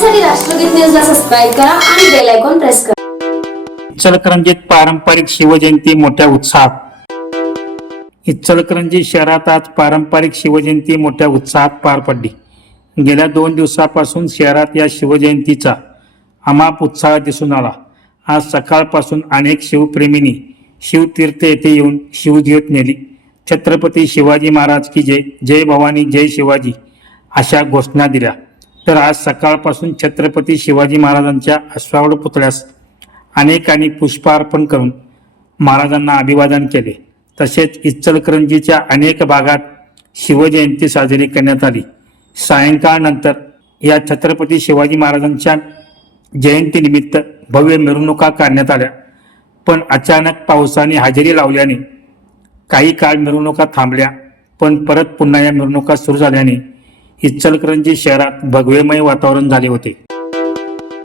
पाहण्यासाठी राष्ट्रगीत न्यूजला सबस्क्राईब करा आणि बेल आयकॉन प्रेस करा। इचलकरंजीत पारंपरिक शिवजयंती मोठ्या उत्साहात। इचलकरंजी शहरात आज पारंपरिक शिवजयंती मोठ्या उत्साहात पार पडली। गेल्या 2 दिवसापासून शहरात या शिवजयंतीचा अमाप उत्साह दिसून आला। आज सकाळपासून अनेक शिवप्रेमींनी शिवतीर्थ येथे येऊन शिवज्योत नेली। छत्रपती शिवाजी महाराज की जय, जय भवानी, जय शिवाजी अशा घोषणा दिल्या। तर आज सकाळपासून छत्रपती शिवाजी महाराजांच्या अश्वारूढ पुतळ्यास अनेकांनी पुष्पार्पण करून महाराजांना अभिवादन केले। तसेच इचलकरंजीच्या अनेक भागात शिवजयंती साजरी करण्यात आली। सायंकाळनंतर या छत्रपती शिवाजी महाराजांच्या जयंतीनिमित्त भव्य मिरवणुका काढण्यात आल्या, पण अचानक पावसाने हजेरी लावल्याने काही काळ मिरवणुका थांबल्या, पण परत पुन्हा या मिरवणुका सुरू झाल्याने इचलकरंजी शहरात भगवेमय वातावरण झाले होते।